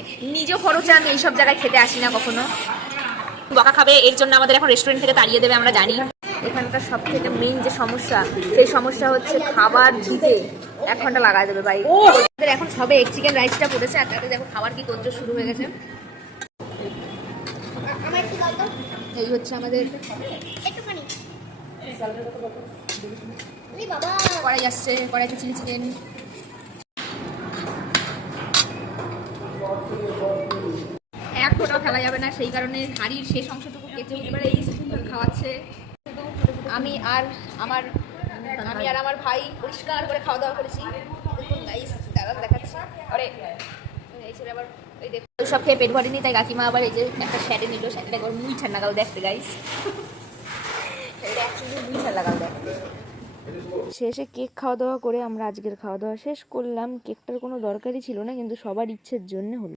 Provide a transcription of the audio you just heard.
এসছে। নিজ খরচে আমি এইসব জায়গায় খেতে আসি না কখনো। বকা খাবে, এর জন্য আমাদের এখন রেস্টুরেন্ট থেকে তাড়িয়ে দেবে আমরা জানি। এখানকার সব থেকে মেইন যে সমস্যা, সেই সমস্যা হচ্ছে খাবার দিতে 1 ঘন্টা লাগায় দেবে ভাই। ওদের এখন সবে এগ চিকেন রাইসটা পড়েছে, আর তাতে দেখো খাবার কি তোর শুরু হয়ে গেছে। এই হচ্ছে আমাদের কড়াই আসছে, কড়াইতে চিলি চিকেন। এক ফোটাও ফেলা যাবে না, সেই কারণে হাড়ির শেষ অংশটুকু কেটে এবারে এই সুন্দর খাওয়াচ্ছে। আমি আর আমার ভাই পরিষ্কার করে খাওয়া দাওয়া করেছি। দেখুন গাইস, দাদা দেখাচ্ছি। আরে এই ছেলে আবার এই দেখো সব খেয়ে পেট ভরেনি, তাই কাকিমা আবার এই যে একটা শ্যাটে নিল। শ্যাটটা একবার মুই ঠান্ডা গাল দেখতে গাইস, এটা অ্যাকচুয়ালি মুই ঠান্ডা গাল দেখতে। শেষে কেক খাওয়া দাওয়া করে আমরা আজকের খাওয়া দাওয়া শেষ করলাম। কেকটার কোনো দরকারই ছিল না, কিন্তু সবার ইচ্ছের জন্য হলো।